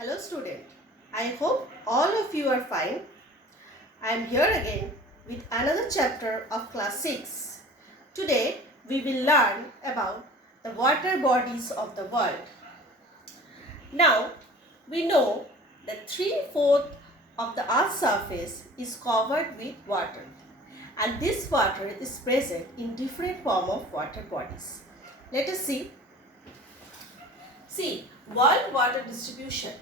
Hello student, I hope all of you are fine. I am here again with another chapter of class 6. Today we will learn about the water bodies of the world. Now we know that 3/4 of the earth's surface is covered with water, and this water is present in different form of water bodies. Let us see. See, world water distribution,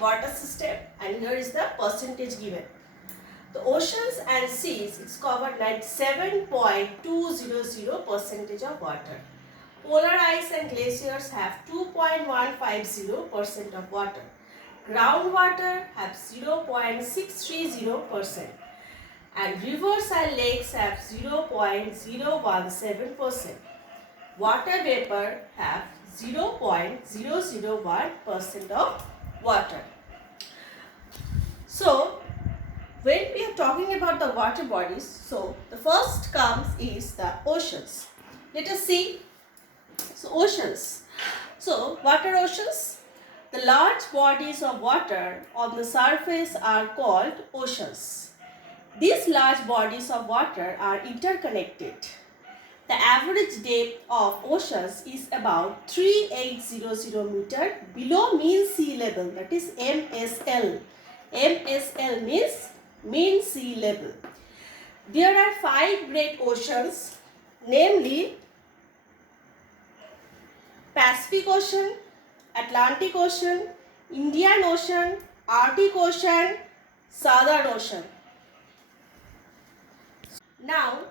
water system, and here is the percentage given. The oceans and seas is covered 97.200% of water. Polar ice and glaciers have 2.150% of water. Groundwater have 0.630%. And rivers and lakes have 0.017%. Water vapor have 0.001% of water. So, when we are talking about the water bodies, so the first comes is the oceans. Let us see. So, oceans. So, water oceans. The large bodies of water on the surface are called oceans. These large bodies of water are interconnected. The average depth of oceans is about 3800 meter below mean sea level, that is MSL. MSL means mean sea level. There are 5 great oceans, namely Pacific Ocean, Atlantic Ocean, Indian Ocean, Arctic Ocean, Southern Ocean. Now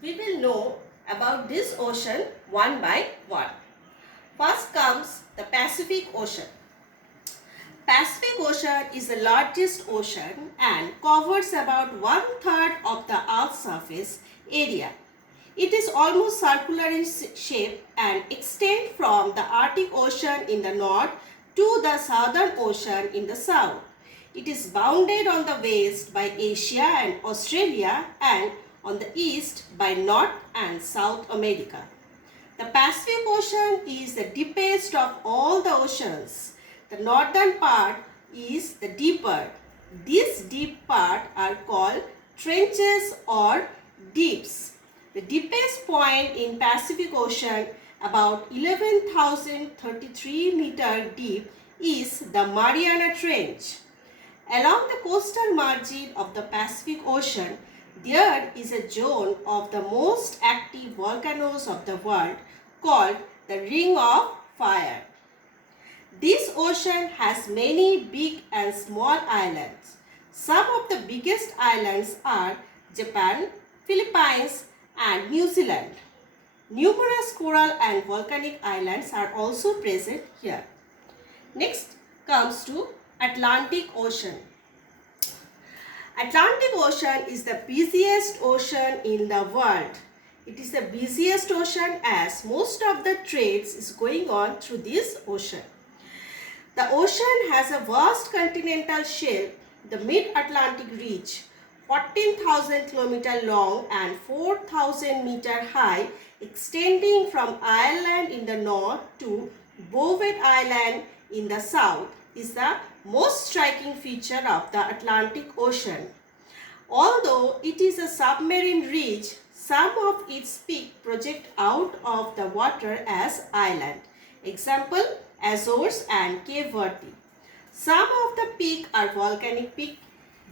we will know about this ocean one by one. First comes the Pacific Ocean. Pacific Ocean is the largest ocean and covers about 1/3 of the Earth's surface area. It is almost circular in shape and extends from the Arctic Ocean in the north to the Southern Ocean in the south. It is bounded on the west by Asia and Australia and on the east by North and South America. The Pacific Ocean is the deepest of all the oceans. The northern part is the deeper. These deep parts are called trenches or deeps. The deepest point in Pacific Ocean, about 11,033 meter deep, is the Mariana Trench. Along the coastal margin of the Pacific Ocean, there is a zone of the most active volcanoes of the world called the Ring of Fire. This ocean has many big and small islands. Some of the biggest islands are Japan, Philippines, and New Zealand. Numerous coral and volcanic islands are also present here. Next comes to Atlantic Ocean. Atlantic Ocean is the busiest ocean in the world. It is the busiest ocean as most of the trades is going on through this ocean. The ocean has a vast continental shelf, the mid-Atlantic ridge, 14,000 km long and 4,000 meter high, extending from Ireland in the north to Bouvet Island in the south, is the most striking feature of the Atlantic Ocean. Although it is a submarine ridge, some of its peaks project out of the water as island. Example, Azores and Cape Verde. Some of the peaks are volcanic peaks.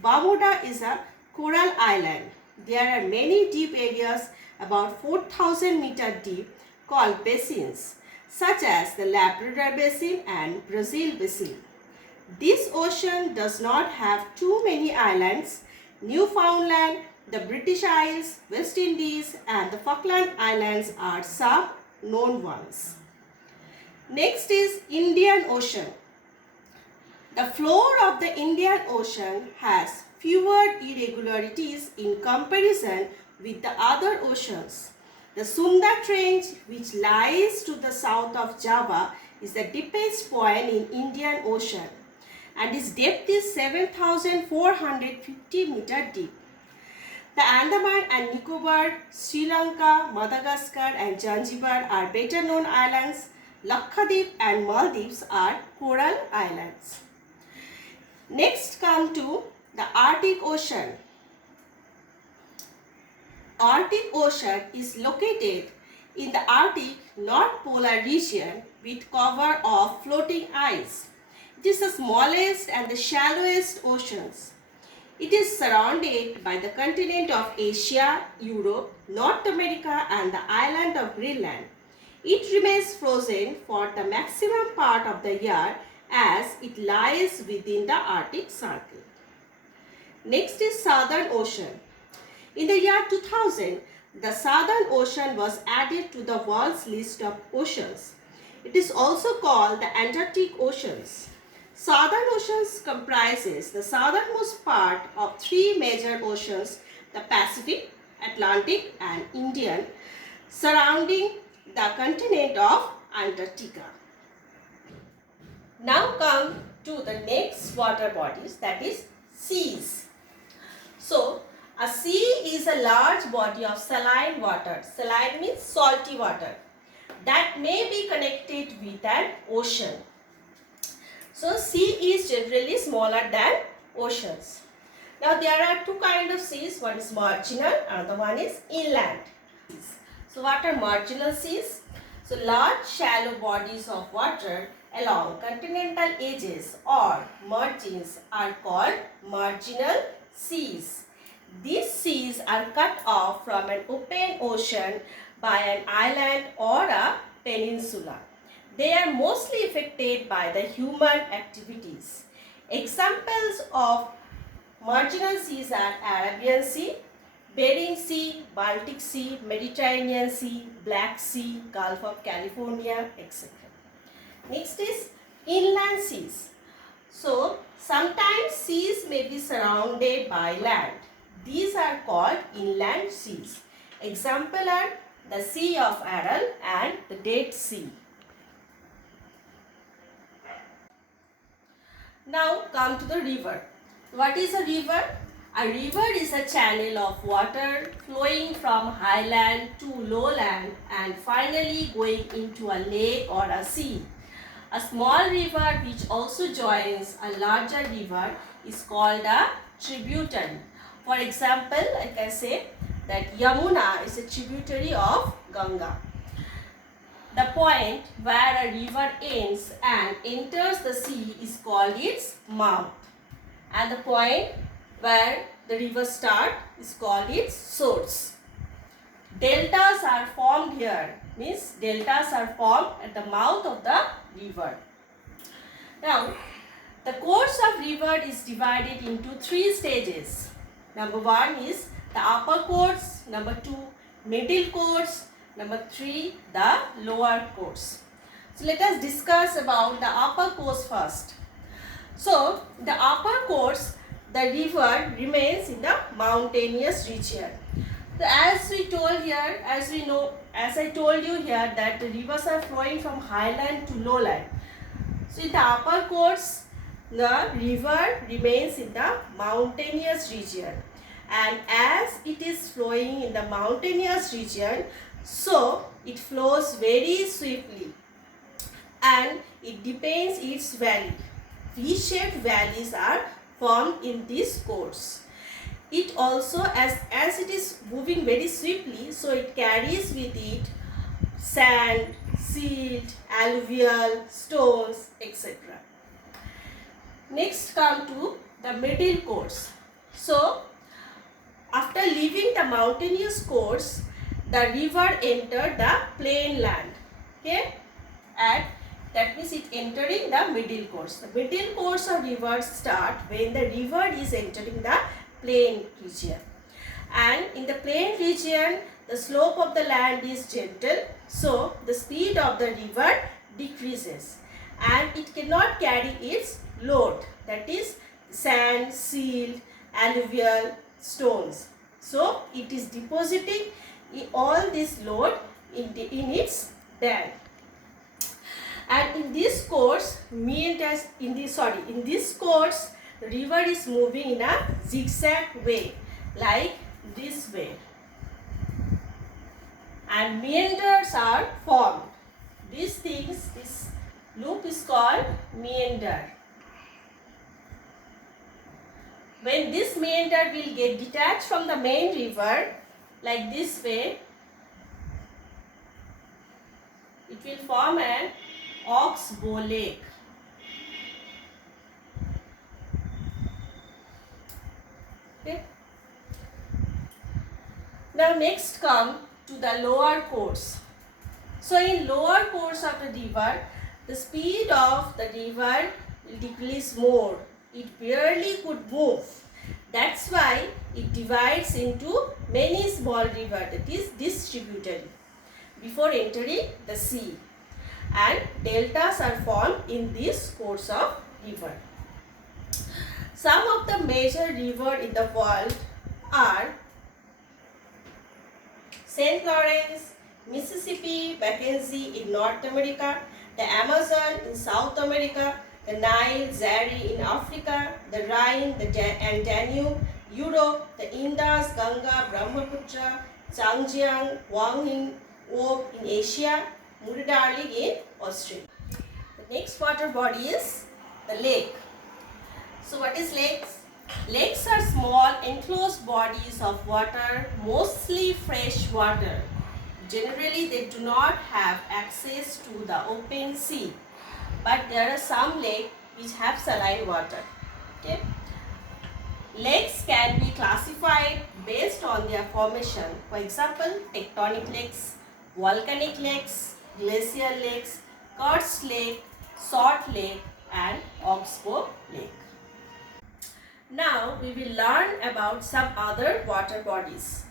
Bermuda is a coral island. There are many deep areas about 4,000 meter deep called basins, such as the Labrador Basin and Brazil Basin. This ocean does not have too many islands. Newfoundland, the British Isles, West Indies, and the Falkland Islands are some known ones. Next is Indian Ocean. The floor of the Indian Ocean has fewer irregularities in comparison with the other oceans. The Sunda Trench, which lies to the south of Java, is the deepest point in Indian Ocean and its depth is 7,450 meter deep. The Andaman and Nicobar, Sri Lanka, Madagascar and Zanzibar are better known islands. Lakshadweep and Maldives are coral islands. Next come to the Arctic Ocean. Arctic Ocean is located in the Arctic North Polar region with cover of floating ice. It is the smallest and the shallowest oceans. It is surrounded by the continent of Asia, Europe, North America and the island of Greenland. It remains frozen for the maximum part of the year as it lies within the Arctic Circle. Next is Southern Ocean. In the year 2000, the Southern Ocean was added to the world's list of oceans. It is also called the Antarctic Oceans. Southern Oceans comprises the southernmost part of three major oceans, the Pacific, Atlantic and Indian, surrounding the continent of Antarctica. Now come to the next water bodies, that is seas. So, a sea is a large body of saline water. Saline means salty water that may be connected with an ocean. So, sea is generally smaller than oceans. Now, there are two kinds of seas. One is marginal, another one is inland. So, what are marginal seas? So, large shallow bodies of water along continental edges or margins are called marginal seas. These seas are cut off from an open ocean by an island or a peninsula. They are mostly affected by the human activities. Examples of marginal seas are Arabian Sea, Bering Sea, Baltic Sea, Mediterranean Sea, Black Sea, Gulf of California, etc. Next is inland seas. So, sometimes seas may be surrounded by land. These are called inland seas. Example are the Sea of Aral and the Dead Sea. Now come to the river. What is a river? A river is a channel of water flowing from highland to lowland and finally going into a lake or a sea. A small river which also joins a larger river is called a tributary. For example, I can say that Yamuna is a tributary of Ganga. The point where a river ends and enters the sea is called its mouth. And the point where the river starts is called its source. Deltas are formed here, means deltas are formed at the mouth of the river. Now, the course of river is divided into three stages. Number one is the upper course, number two, middle course, number three, the lower course. So, let us discuss about the upper course first. So, the upper course, the river remains in the mountainous region. So, as we told here, as we know, as I told you here that the rivers are flowing from highland to lowland. So, in the upper course, the river remains in the mountainous region, and as it is flowing in the mountainous region, so it flows very swiftly and it deepens its valley. V-shaped valleys are formed in this course. It also, as it is moving very swiftly, so it carries with it sand, silt, alluvial, stones, etc. Next come to the middle course. So, after leaving the mountainous course, the river entered the plain land. Okay? And that means it entering the middle course. The middle course of river start when the river is entering the plain region. And in the plain region, the slope of the land is gentle. So, the speed of the river decreases. And it cannot carry its load, that is sand, silt, alluvial, stones. So, it is depositing all this load in its dam. And in this course, in this course, the river is moving in a zigzag way, like this way. And meanders are formed. These things, this loop is called meander. When this meander will get detached from the main river, like this way, it will form an oxbow lake. Okay. Now next come to the lower course. So in lower course of the river, the speed of the river will decrease more. It barely could move. That's why it divides into many small rivers, that is distributary, before entering the sea. And deltas are formed in this course of river. Some of the major rivers in the world are St. Lawrence, Mississippi, Mackenzie in North America, the Amazon in South America, the Nile, Zari in Africa, the Rhine, and Danube, Europe, the Indus, Ganga, Brahmaputra, Changjiang, Huanghe in Asia, Murray Darling in Australia. The next water body is the lake. So what is lakes? Lakes are small enclosed bodies of water, mostly fresh water. Generally, they do not have access to the open sea, but there are some lakes which have saline water. Okay? Lakes can be classified based on their formation. For example, tectonic lakes, volcanic lakes, glacial lakes, karst lake, salt lake, and oxbow lake. Now we will learn about some other water bodies.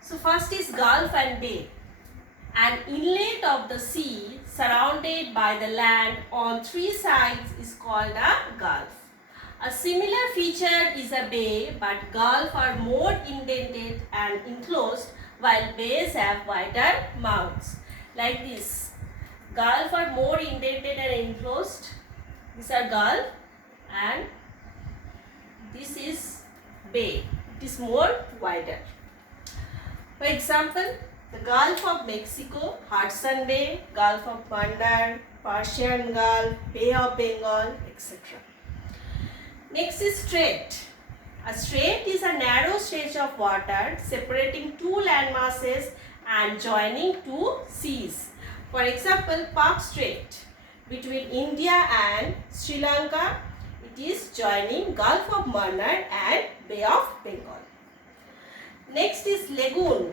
So first is Gulf and Bay. An inlet of the sea surrounded by the land on three sides is called a gulf. A similar feature is a bay, but gulf are more indented and enclosed, while bays have wider mouths. Like this. Gulf are more indented and enclosed. These are gulf, and this is bay. It is more wider. For example, the Gulf of Mexico, Hudson Bay, Gulf of Mannar, Persian Gulf, Bay of Bengal, etc. Next is strait. A strait is a narrow stretch of water separating two land masses and joining two seas. For example, Palk Strait between India and Sri Lanka. It is joining Gulf of Mannar and Bay of Bengal. Next is lagoon.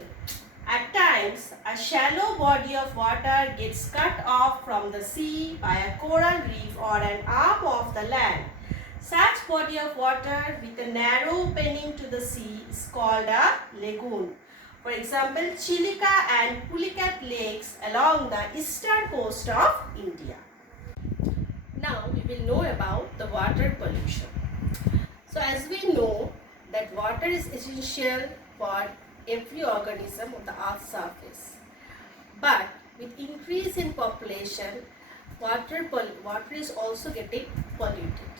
At times, a shallow body of water gets cut off from the sea by a coral reef or an arm of the land. Such body of water with a narrow opening to the sea is called a lagoon. For example, Chilika and Pulicat lakes along the eastern coast of India. Now we will know about the water pollution. So as we know that water is essential for every organism on the earth's surface. But with increase in population, water is also getting polluted.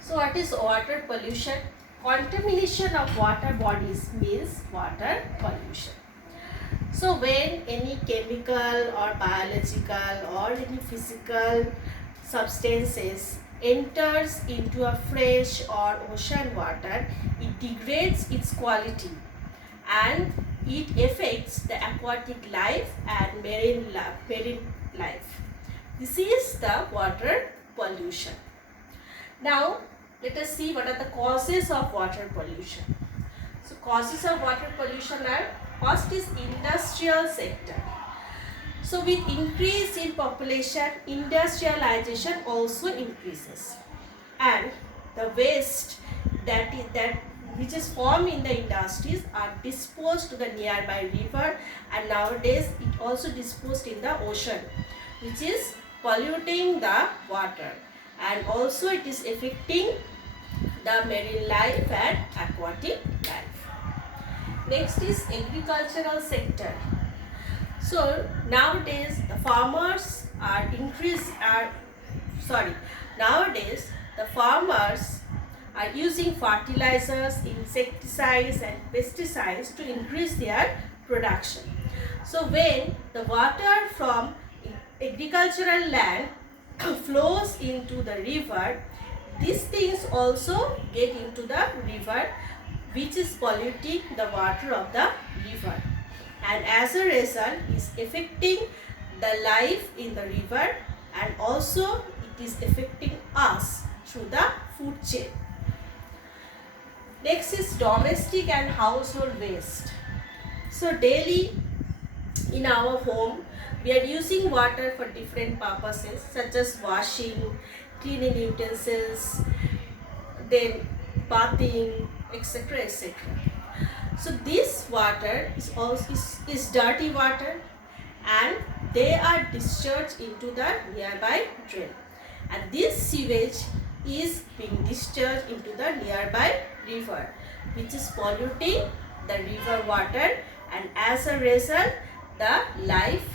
So what is water pollution? Contamination of water bodies means water pollution. So when any chemical or biological or any physical substances enters into a fresh or ocean water, it degrades its quality and it affects the aquatic life and marine life. This is the water pollution. Now let us see what are the causes of water pollution. So causes of water pollution are, first is industrial sector. So with increase in population, industrialization also increases, and the waste which is formed in the industries are disposed to the nearby river, and nowadays it also disposed in the ocean, which is polluting the water, and also it is affecting the marine life and aquatic life. Next is agricultural sector. So nowadays the farmers are using fertilizers, insecticides and pesticides to increase their production. So when the water from agricultural land flows into the river, these things also get into the river, which is polluting the water of the river, and as a result is affecting the life in the river, and also it is affecting us through the food chain. Next is domestic and household waste. So daily in our home we are using water for different purposes such as washing, cleaning utensils, then bathing, etc., etc. So this water is also is dirty water, and they are discharged into the nearby drain, and this sewage is being discharged into the nearby river, which is polluting the river water, and as a result the life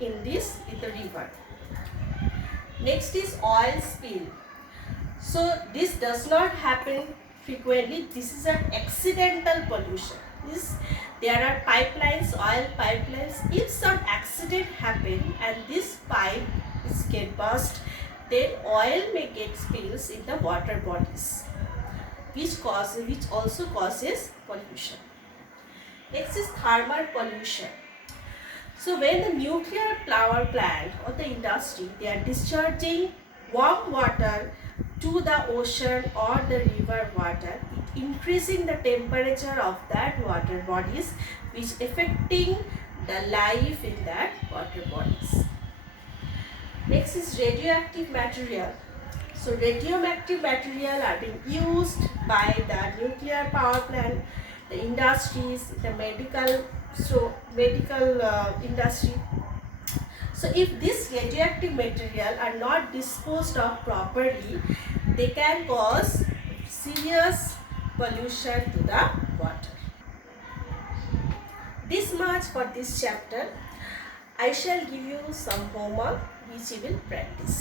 in the river. Next is oil spill. So this does not happen frequently. This is an accidental pollution. There are pipelines, oil pipelines. If some accident happen and this pipe is get burst, then oil may get spills in the water bodies, which also causes pollution. Next is thermal pollution. So when the nuclear power plant or the industry, they are discharging warm water to the ocean or the river water, it increasing the temperature of that water bodies, which affecting the life in that water bodies. Next is radioactive material. So radioactive material are being used by the nuclear power plant, the industries, the medical industry. So if this radioactive material are not disposed of properly, they can cause serious pollution to the water. This much for this chapter. I shall give you some homework which you will practice.